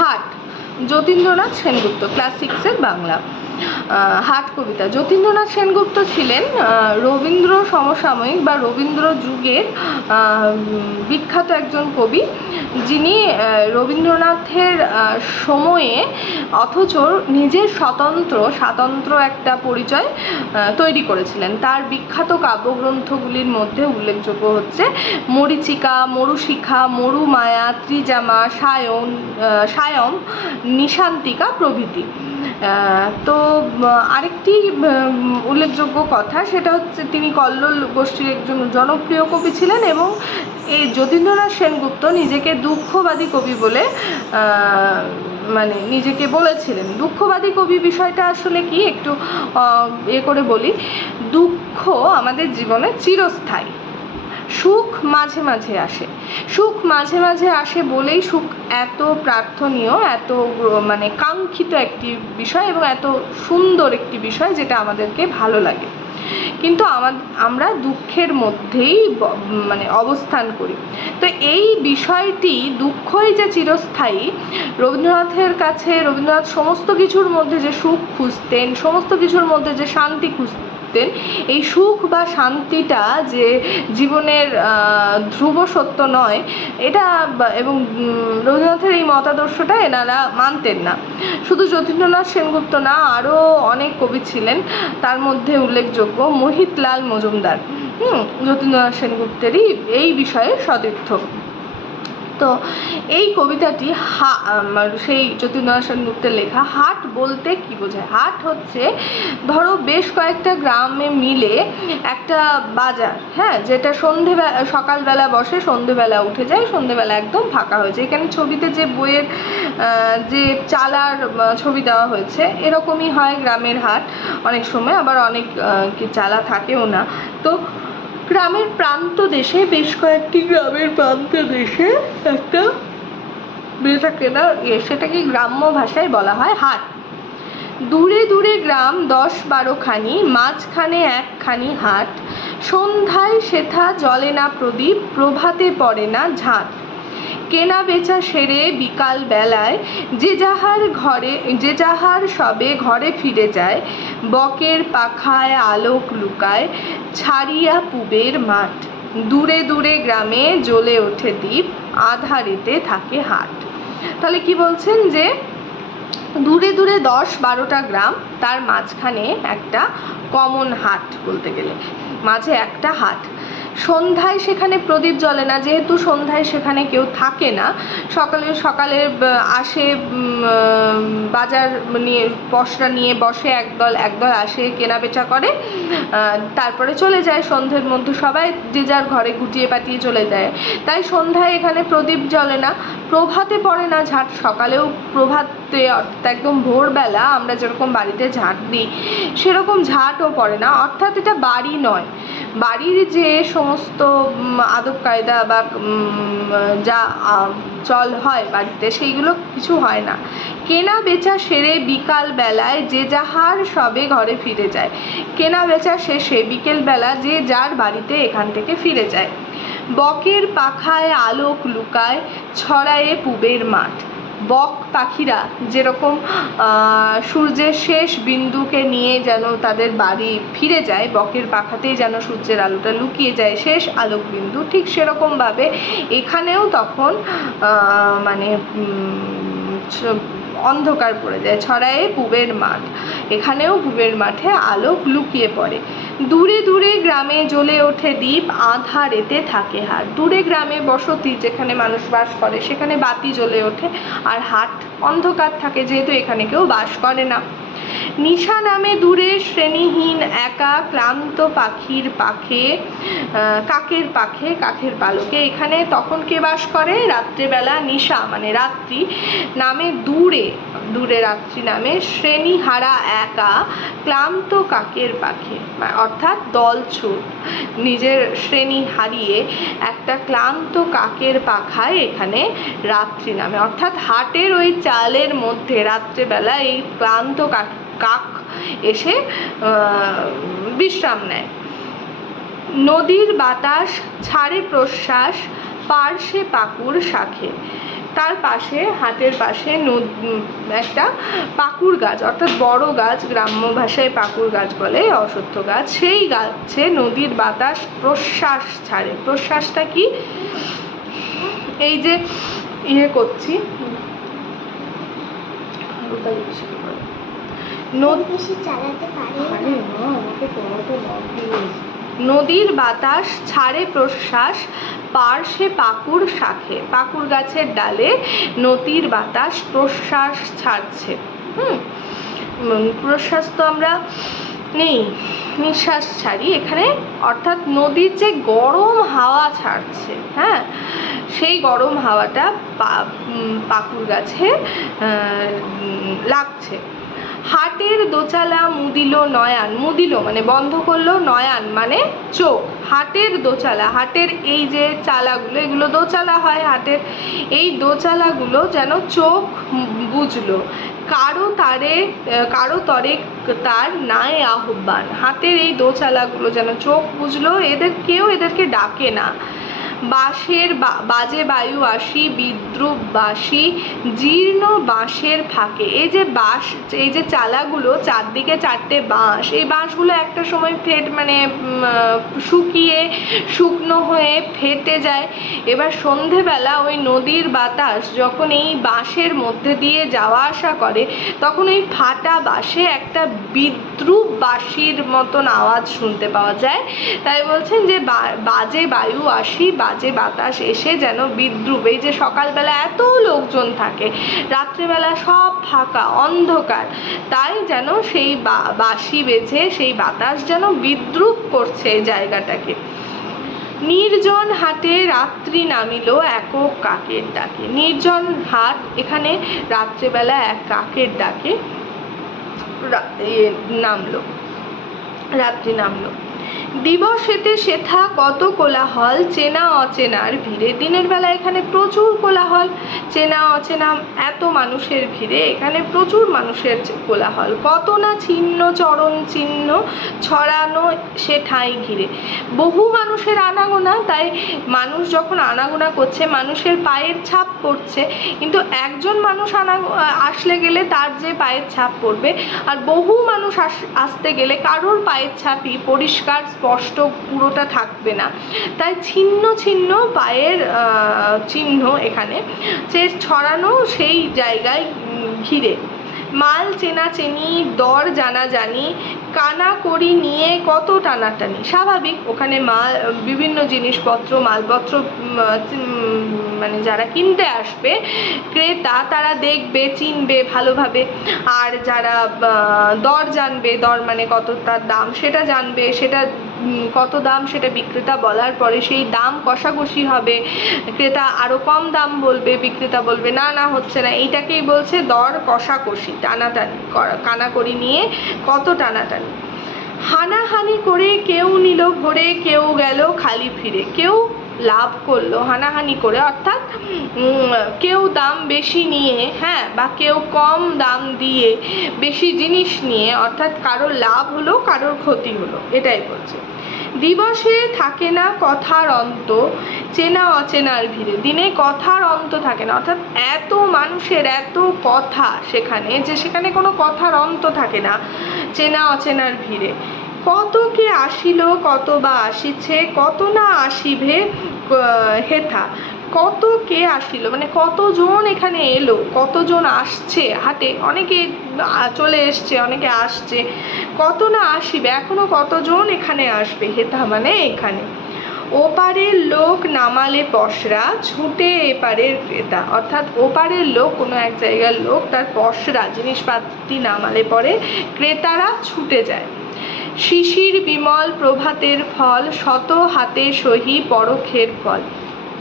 হাট, যতীন্দ্রনাথ সেনগুপ্ত, ক্লাস 6-এর বাংলা। হাট কবিতা। যতীন্দ্রনাথ সেনগুপ্ত ছিলেন রবীন্দ্র সমসাময়িক বা রবীন্দ্র যুগের বিখ্যাত একজন কবি, যিনি রবীন্দ্রনাথের সময়ে অথচ নিজের স্বাতন্ত্র একটা পরিচয় তৈরি করেছিলেন। তার বিখ্যাত কাব্যগ্রন্থগুলির মধ্যে উল্লেখযোগ্য হচ্ছে মরীচিকা, মরুশিখা, মরুমায়া, ত্রিজামা, সায়ম, নিশান্তিকা প্রভৃতি। তো আরেকটি উল্লেখযোগ্য কথা, সেটা হচ্ছে তিনি কল্লোল গোষ্ঠীর একজন জনপ্রিয় কবি ছিলেন এবং এই যতীন্দ্রনাথ সেনগুপ্ত নিজেকে দুঃখবাদী কবি বলে মানে নিজেকে বলেছিলেন। দুঃখবাদী কবি বিষয়টা আসলে কি একটু করে বলি। দুঃখ আমাদের জীবনে চিরস্থায়ী, সুখ মাঝে মাঝে আসে। সুখ মাঝে মাঝে আসে বলেই সুখ এত প্রার্থনীয়, এত মানে কাঙ্ক্ষিত একটি বিষয় এবং এত সুন্দর একটি বিষয় যেটা আমাদেরকে ভালো লাগে। কিন্তু আমরা দুঃখের মধ্যেই মানে অবস্থান করি। তো এই বিষয়টি, দুঃখই যে চিরস্থায়ী, রবীন্দ্রনাথের কাছে রবীন্দ্রনাথ সমস্ত কিছুর মধ্যে যে সুখ খুঁজতেন, সমস্ত কিছুর মধ্যে যে শান্তি খুঁজতেন, এই সুখ বা শান্তিটা যে জীবনের ধ্রুব সত্য নয়, এটা এবং রবীন্দ্রনাথের এই মতাদর্শটা এনারা মানতেন না। শুধু যতীন্দ্রনাথ সেনগুপ্ত না, আরও অনেক কবি ছিলেন, তার মধ্যে উল্লেখযোগ্য মোহিতলাল মজুমদার যতীন্দ্রনাথ সেনগুপ্তেরই এই বিষয়ে সতীর্থ। তো এই কবিতাটি সেই যতীন্দ্রনাথ সেনগুপ্তের লেখা। হাট বলতে কি বোঝায়? হাট হচ্ছে ধরো বেশ কয়েকটা গ্রামে মিলে একটা বাজার, হ্যাঁ, যেটা সকালবেলা বসে, সন্ধেবেলা উঠে যায়, সন্ধেবেলা একদম ফাঁকা হয়েছে। এখানে ছবিতে যে বইয়ের যে চালার ছবি দেওয়া হয়েছে, এরকমই হয় গ্রামের হাট অনেক সময়, আবার অনেক চালা থাকেও না। তো গ্রামের প্রান্ত দেশে, বেশ কয়েকটি গ্রামের প্রান্ত দেশে একটা বেচা কেনা, সেটাকে গ্রাম্য ভাষায় বলা হয় হাট। দূরে দূরে গ্রাম 10-12 খানি, মাঝখানে একখানি হাট। সন্ধ্যায় সেথা জ্বলে না প্রদীপ, প্রভাতে পড়ে না ঝাঁট। কেনা বেচা সেরে বিকাল বেলায় যে যাহার সবে ঘরে ফিরে যায়। বকের পাখায় আলোক লুকায়, ছাড়িয়া পুবের মাঠ। দূরে দূরে গ্রামে জ্বলে ওঠে দ্বীপ, আধারেতে থাকে হাট। তাহলে কি বলছেন যে দূরে দূরে 10-12টা গ্রাম, তার মাঝখানে একটা কমন হাট, বলতে গেলে মাঝে একটা হাট। সন্ধ্যায় সেখানে প্রদীপ জ্বলে না, যেহেতু সন্ধ্যায় সেখানে কেউ থাকে না। সকালে আসে, বাজার নিয়ে পসরা নিয়ে বসে, একদল আসে, কেনাবেচা করে, তারপরে চলে যায়। সন্ধ্যের মধ্যে সবাই যে যার ঘরে গুটিয়ে পাটিয়ে চলে যায়। তাই সন্ধ্যায় এখানে প্রদীপ জ্বলে না। প্রভাতে পড়ে না ঝাঁট। সকালেও প্রভাতে, অর্থাৎ একদম ভোরবেলা আমরা যেরকম বাড়িতে ঝাঁট দিই, সেরকম ঝাঁটও পড়ে না। অর্থাৎ এটা বাড়ি নয়, বাড়ির যে সমস্ত আদব কায়দা বা যা চল হয় বাড়িতে, সেইগুলো কিছু হয় না। কেনা বেচা সেরে বিকাল বেলায় যে যাহার সবে ঘরে ফিরে যায়। কেনা বেচা শেষে বিকেলবেলা যে যার বাড়িতে এখান থেকে ফিরে যায়। বকের পাখায় আলোক লুকায়, ছড়ায়ে পুবের মাঠ। বক পাখিরা যেরকম সূর্যের শেষ বিন্দুকে নিয়ে যেন তাদের বাড়ি ফিরে যায়, বকের পাখাতেই যেন সূর্যের আলোটা লুকিয়ে যায়, শেষ আলোক বিন্দু, ঠিক সেরকমভাবে এখানেও তখন মানে অন্ধকার পড়ে যায়। ছড়ায়ে পুবের মাঠ, এখানেও পুবের মাঠে আলোক লুকিয়ে পড়ে। দূরে দূরে গ্রামে জ্বলে ওঠে দ্বীপ, আধারেতে থাকে হাট। দূরে গ্রামে বসতি, যেখানে মানুষ বাস করে, সেখানে বাতি জ্বলে ওঠে, আর হাট অন্ধকার থাকে, যেহেতু এখানে কেউ বাস করে না। নিশা নামে দূরে শ্রেণীহীন একা, ক্লান্ত পাখির পাখে, কাকের পালকে। এখানে তখন কে বাস করে? রাত্রেবেলা। নিশা মানে রাত্রি, নামে দূরে রাত্রি নামে, শ্রেণীহারা একা, ক্লান্ত কাকের পাখে, অর্থাৎ দলছুট, নিজের শ্রেণী হারিয়ে একটা ক্লান্ত কাকের পাখায় এখানে রাত্রি নামে। অর্থাৎ হাটের ওই চালের মধ্যে রাত্রেবেলা এই ক্লান্ত কাক এসে বিশ্রাম নেয়। নদীর বাতাস ছাড়ে প্রশ্বাস, পার্শ্বে পাকুর শাখে। তার পাশে, হাটের পাশে একটা পাকুড় গাছ, অর্থাৎ বড় গাছ, গ্রাম্য ভাষায় পাকুড় গাছ বলে, অশ্বত্থ গাছ। সেই গাছে নদীর বাতাস প্রশ্বাস ছাড়ে। প্রশ্বাসটা কি? এই যে করছি, নদীর বাতাস ছাড়ে প্রশ্বাস, পার্শ্বে পাকুড় শাখে। পাকুড় গাছের ডালে নদীর বাতাস প্রশ্বাস ছাড়ছে। প্রশ্বাস তো আমরা নেই, নিঃশ্বাস ছাড়ি এখানে, অর্থাৎ নদীর যে গরম হাওয়া ছাড়ছে, হ্যাঁ, সেই গরম হাওয়াটা পাকুড় গাছে লাগছে। হাটের দোচালা মুদিল নয়ান। মুদিল মানে বন্ধ করলো, নয়ান মানে চোখ। হাটের দোচালা, হাটের এই যে চালাগুলো, এগুলো দোচালা হয় হাটের, এই দোচালাগুলো যেন চোখ বুঝলো। কারো তরে তার নাই আহ্বান। হাতের এই দোচালাগুলো যেন চোখ বুঝলো, কেউ এদেরকে ডাকে না। বাঁশের বাজে বায়ু আসি, বিদ্রুপ বাঁশি, জীর্ণ বাঁশের ফাঁকে। এই যে বাঁশ, এই যে চালাগুলো, চারদিকে চারটে বাঁশ, এই বাঁশগুলো একটা সময় শুকনো হয়ে ফেটে যায়। এবার সন্ধেবেলা ওই নদীর বাতাস যখন এই বাঁশের মধ্যে দিয়ে যাওয়া আসা করে, তখন এই ফাটা বাঁশে একটা বিদ্রুপ বাঁশির মতন আওয়াজ শুনতে পাওয়া যায়। তাই বলছেন যে বাজে বায়ু আসি, বাজে বাতাস এসে যেন বিদ্রুপ, এই যে সকালবেলা এত লোকজন থাকে, রাত্রিবেলা সব ফাঁকা অন্ধকার, তাই যেন সেই বাঁশি বেজে সেই বাতাস যেন বিদ্রুপ করছে এই জায়গাটাকে। নির্জন হাটে রাত্রি নামিল একক কাকের ডাকে। নির্জন হাট, এখানে রাত্রিবেলা এক কাকের ডাকে নামলো, রাত্রি নামলো। দিবসেতে সেথা কত কোলাহল, চেনা অচেনার ভিড়ে। দিনের বেলা এখানে প্রচুর কোলাহল, চেনা অচেনা এত মানুষের ভিড়ে এখানে প্রচুর মানুষের কোলাহল। কত না ছিন্ন চরণ চিহ্ন ছড়ানো সে ঠাঁই ঘিরে। বহু মানুষের আনাগোনা, তাই মানুষ যখন আনাগোনা করছে মানুষের পায়ের ছাপ পড়ছে, কিন্তু একজন মানুষ আসলে গেলে তার যে পায়ের ছাপ পড়বে, আর বহু মানুষ আসতে গেলে কারোর পায়ের ছাপই পরিষ্কার স্পষ্ট পুরোটা থাকবে না, তাই ছিন্ন ছিন্ন পায়ের চিহ্ন এখানে সে ছড়ানো সেই জায়গায় ঘিরে। মাল চেনাচেনি, দর জানাজানি, কানা করি নিয়ে কত টানাটানি। স্বাভাবিক, ওখানে বিভিন্ন জিনিসপত্র, মালপত্র মানে যারা কিনতে আসবে ক্রেতা, তারা দেখবে, চিনবে ভালোভাবে, আর যারা দর জানবে, দর মানে কত তার দাম সেটা জানবে, সেটা কত দাম সেটা বিক্রেতা বলার পরে সেই দাম কষাকষি হবে, ক্রেতা আরও কম দাম বলবে, বিক্রেতা বলবে না না হচ্ছে না, এইটাকেই বলছে দর কষাকষি, টানাটানি করা, কানাকড়ি নিয়ে কত টানাটানি। হানাহানি করে কেউ নিল ভরে, কেউ গেল খালি ফিরে। কেউ লাভ করলো হানাহানি করে, অর্থাৎ কেউ দাম বেশি নিয়ে, হ্যাঁ, বা কেউ কম দাম দিয়ে বেশি জিনিস নিয়ে, অর্থাৎ কারোর লাভ হলো কারোর ক্ষতি হলো, এটাই বলছে। দিবসে থাকে না কথার অন্ত, চেনা অচেনার ভিড়ে। দিনে কথার অন্ত থাকে না, অর্থাৎ এত মানুষের এত কথা সেখানে, যে সেখানে কোনো কথার অন্ত থাকে না চেনা অচেনার ভিড়ে। কত কে আসিল কত বা আসিছে, কত না আসিবে হেথা। কত কে আসিল মানে কতজন এখানে এলো, কতজন আসছে হাটে, অনেকে চলে এসছে, অনেকে আসছে, কত না আসিবে, এখনো কতজন এখানে আসবে, হেথা মানে এখানে। ওপারের লোক নামালে পসরা, ছুটে এপারের ক্রেতা। অর্থাৎ ওপারের লোক, কোনো এক জায়গার লোক, তার পসরা জিনিসপাতি নামালে পরে ক্রেতারা ছুটে যায়। শিশির বিমল প্রভাতের ফল, শত হাতে সহি পরখের ফল।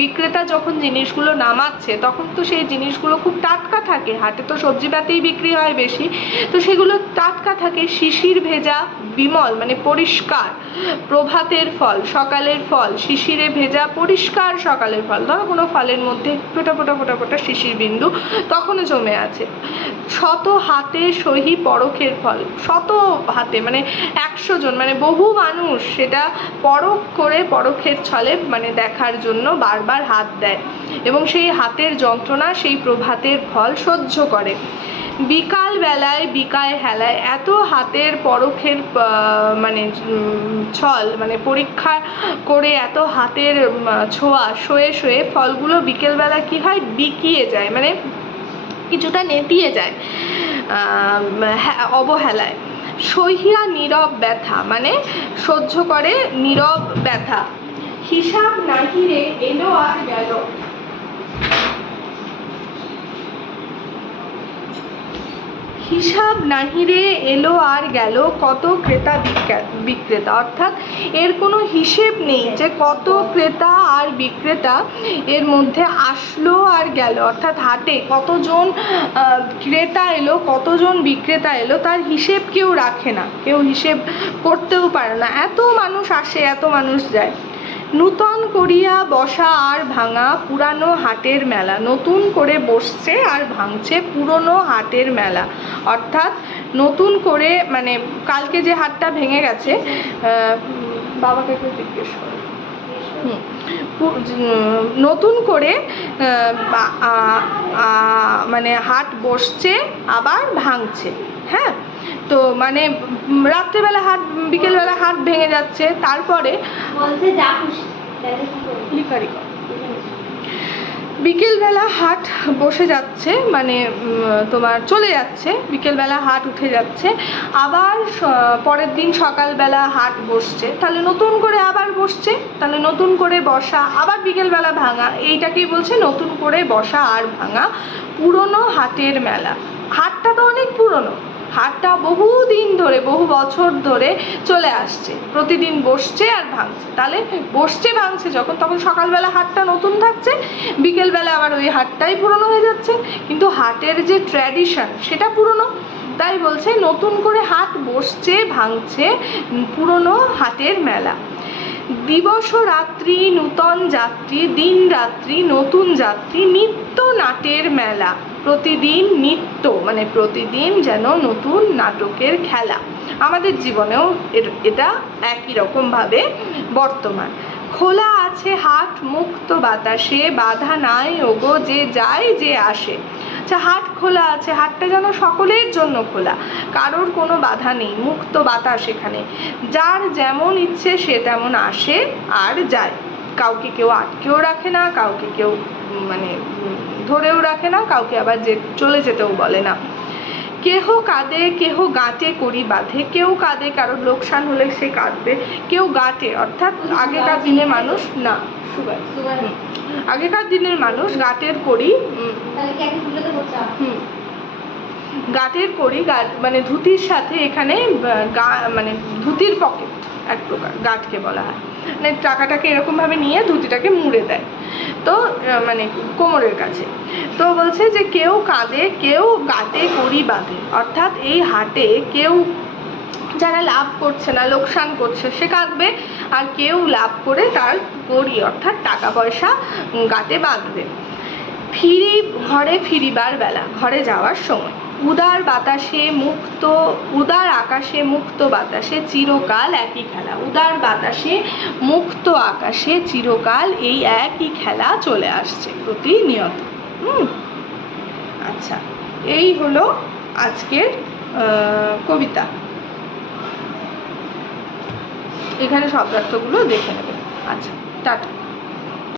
বিক্রেতা যখন জিনিসগুলো নামাচ্ছে তখন তো সেই জিনিসগুলো খুব টাটকা থাকে, হাটে তো সবজিপাতিই বিক্রি হয় বেশি, তো সেগুলো টাটকা থাকে। শিশির ভেজা, বিমল মানে পরিষ্কার, প্রভাতের ফল সকালের ফল, শিশিরে ভেজা পরিষ্কার সকালের ফল। ধরো কোনো ফলের মধ্যে ফোটা ফোটা ফোটা ফোটা শিশির বিন্দু তখনও জমে আছে। শত হাতে সহি পরখের ফল, শত হাতে মানে 100 জন, মানে বহু মানুষ সেটা পরখ করে, পরখের ছলে মানে দেখার জন্য বার বারবার হাত দেয় এবং সেই হাতের যন্ত্রণা সেই প্রভাতের ফল সহ্য করে। বিকাল বেলায় বিকায় হেলায় এত হাতের পরখের মানে ছল মানে পরীক্ষা করে এত হাতের ছোঁয়া সয়ে সয়ে ফলগুলো বিকেলবেলা কি হয়, বিকিয়ে যায়, মানে কিছুটা নেতিয়ে যায় অবহেলায়। সহিয়া নীরব ব্যথা মানে সহ্য করে নীরব ব্যথা। হিসাব নাহিরে এলো আর গেল, হিসাব নাহিরে এলো আর গেল কত ক্রেতা বিক্রেতা, অর্থাৎ এর কোনো হিসেব নেই যে কত ক্রেতা আর বিক্রেতা এর মধ্যে আসলো আর গেল, অর্থাৎ হাটে কতজন ক্রেতা এলো কতজন বিক্রেতা এলো তার হিসেব কেউ রাখে না, কেউ হিসেব করতেও পারে না, এত মানুষ আসে এত মানুষ যায়। নূতন করিয়া বসা আর ভাঙা পুরানো হাটের মেলা, নতুন করে বসছে আর ভাঙছে পুরনো হাটের মেলা, অর্থাৎ নতুন করে মানে কালকে যে হাটটা ভেঙে গেছে, বাবাকে একটু জিজ্ঞেস করে, নতুন করে মানে হাট বসছে আবার ভাঙছে। হ্যাঁ, তো মানে রাত্রেবেলা হাট বিকেলবেলা হাট ভেঙে যাচ্ছে, তারপরে বিকেলবেলা হাট বসে যাচ্ছে মানে তোমার চলে যাচ্ছে, বিকেলবেলা হাট উঠে যাচ্ছে, আবার পরের দিন সকালবেলা হাট বসছে, তাহলে নতুন করে আবার বসছে, তাহলে নতুন করে বসা আবার বিকেলবেলা ভাঙা, এইটাকেই বলছে নতুন করে বসা আর ভাঙা পুরনো হাটের মেলা। হাটটা তো অনেক পুরনো, হাটটা বহুদিন ধরে বহু বছর ধরে চলে আসছে, প্রতিদিন বসছে আর ভাঙছে, তাহলে বসছে ভাঙছে যখন তখন সকালবেলা হাটটা নতুন থাকছে, বিকেলবেলা আবার ওই হাটটাই পুরনো হয়ে যাচ্ছে, কিন্তু হাটের যে ট্র্যাডিশন সেটা পুরনো, তাই বলছে নতুন করে হাট বসছে ভাঙছে পুরনো হাটের মেলা। দিবস রাত্রি নূতন যাত্রী, দিন রাত্রি নতুন যাত্রী, নিত্য নাটের মেলা, প্রতিদিন নিত্য মানে প্রতিদিন যেন নতুন নাটকের খেলা। আমাদের জীবনেও এটা একই রকমভাবে বর্তমান। খোলা আছে হাট মুক্ত বাতাসে, বাধা নাই ওগো যে যায় যে আসে। আচ্ছা, হাট খোলা আছে, হাটটা যেন সকলের জন্য খোলা, কারোর কোনো বাধা নেই, মুক্ত বাতাস এখানে, যার যেমন ইচ্ছে সে তেমন আসে আর যায়, কাউকে কেউ আটকেও রাখে না, কাউকে কেউ মানে ধরেও রাখে না, কাউকে আবার চলে যেতেও বলে না। কেহ কাঁদে কেহ গাঁটে করি বাঁধে, কেউ কাঁদে কারোর লোকসান হলে সে কাঁদবে, কেউ গাঁটে, অর্থাৎ আগেকার দিনে মানুষ না আগেকার দিনের মানুষ গাঁটের করি গাঁটের করি মানে ধুতির সাথে এখানে মানে ধুতির পকেট এক প্রকার গাঁটকে বলা হয়, মানে টাকাটাকে এরকমভাবে নিয়ে ধুতিটাকে মুড়ে দেয়, তো মানে কোমরের কাছে। তো বলছে যে কেউ কাঁদে কেউ গাঁটে করি বাঁধে, অর্থাৎ এই হাটে কেউ যারা লাভ করছে না লোকসান করছে সে কাঁদবে, আর কেউ লাভ করে তার করি অর্থাৎ টাকা পয়সা গাঁটে বাঁধবে। ফিরি ঘরে ফিরিবার বেলা, ঘরে যাওয়ার সময়, উদার বাতাসে মুক্ত উদার আকাশে মুক্ত বাতাসে চিরকাল একই খেলা, উদার বাতাসে মুক্ত আকাশে চিরকাল এই একই খেলা চলে আসছে প্রতিনিয়ত। আচ্ছা, এই হলো আজকের কবিতা, এখানে শব্দার্থগুলো দেখে নেবেন। আচ্ছা, টাটা।